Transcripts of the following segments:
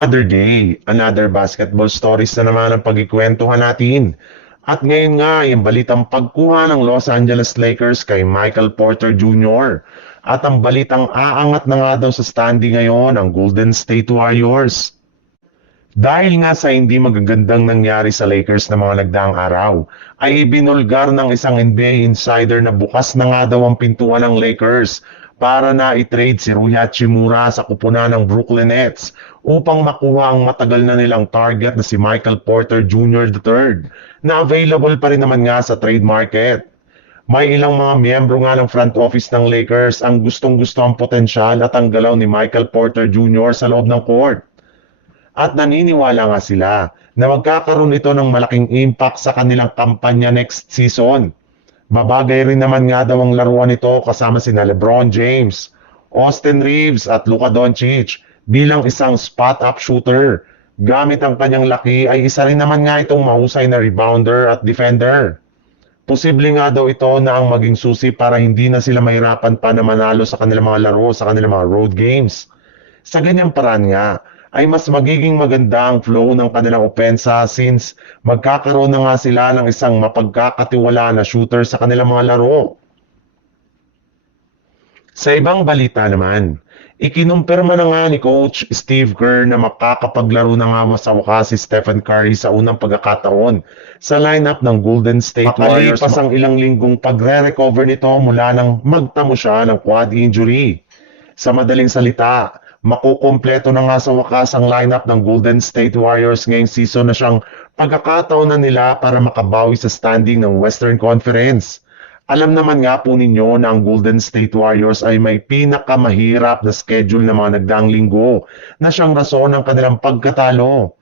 Another day, another basketball stories na naman ang pagkikwentuhan natin. At ngayon nga, yung balitang pagkuha ng Los Angeles Lakers kay Michael Porter Jr. At ang balitang aangat na nga daw sa standing ngayon ang Golden State Warriors. Dahil nga sa hindi magagandang nangyari sa Lakers na mga nagdaang araw, ay ibinulgar ng isang NBA insider na bukas na nga daw ang pintuan ng Lakers para na i-trade si Rui Hachimura sa kupunan ng Brooklyn Nets upang makuha ang matagal na nilang target na si Michael Porter Jr. III na available pa rin naman nga sa trade market. May ilang mga miyembro nga ng front office ng Lakers ang gustong-gusto ang potensyal at ang galaw ni Michael Porter Jr. sa loob ng court. At naniniwala nga sila na magkakaroon ito ng malaking impact sa kanilang kampanya next season. Babagay rin naman nga daw ang laruan nito kasama sina LeBron James, Austin Reeves at Luka Doncic bilang isang spot-up shooter. Gamit ang kanyang laki ay isa rin naman nga itong mahusay na rebounder at defender. Posible nga daw ito na ang maging susi para hindi na sila mahirapan pa na manalo sa kanilang mga laro sa kanilang mga road games. Sa ganyang paraan nga, ay mas magiging maganda ang flow ng kanilang opensa since magkakaroon na nga sila ng isang mapagkakatiwala na shooter sa kanilang mga laro. Sa ibang balita naman, ikinumpirma na nga ni Coach Steve Kerr na makakapaglaro na nga sa wakas si Stephen Curry sa unang pagkakataon sa lineup ng Golden State Warriors. Makalipas ang ilang linggong pagre-recover nito mula nang magtamo siya ng quad injury. Sa madaling salita, makukumpleto na nga sa wakas ang lineup ng Golden State Warriors ngayong season na siyang pagkakataon na nila para makabawi sa standing ng Western Conference. Alam naman nga po ninyo na ang Golden State Warriors ay may pinakamahirap na schedule na mga nagdaang linggo na siyang rason ng kanilang pagkatalo.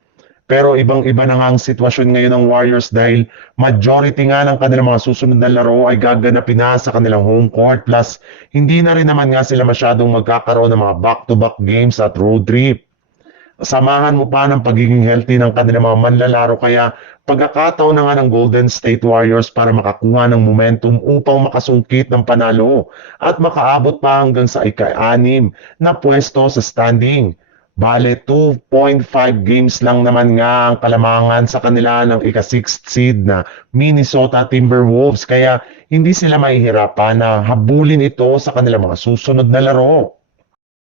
Pero ibang-iba na nga ang sitwasyon ngayon ng Warriors dahil majority nga ng kanilang mga susunod na laro ay gaganapin na sa kanilang home court plus hindi na rin naman nga sila masyadong magkakaroon ng mga back-to-back games at road trip. Samahan mo pa ng pagiging healthy ng kanilang mga manlalaro kaya pagkakataon na nga ng Golden State Warriors para makakuha ng momentum upang makasungkit ng panalo at makaabot pa hanggang sa ika-6 na pwesto sa standing. Bale, 2.5 games lang naman nga ang kalamangan sa kanila ng ika-6th seed na Minnesota Timberwolves kaya hindi sila mahihirapan na habulin ito sa kanilang mga susunod na laro.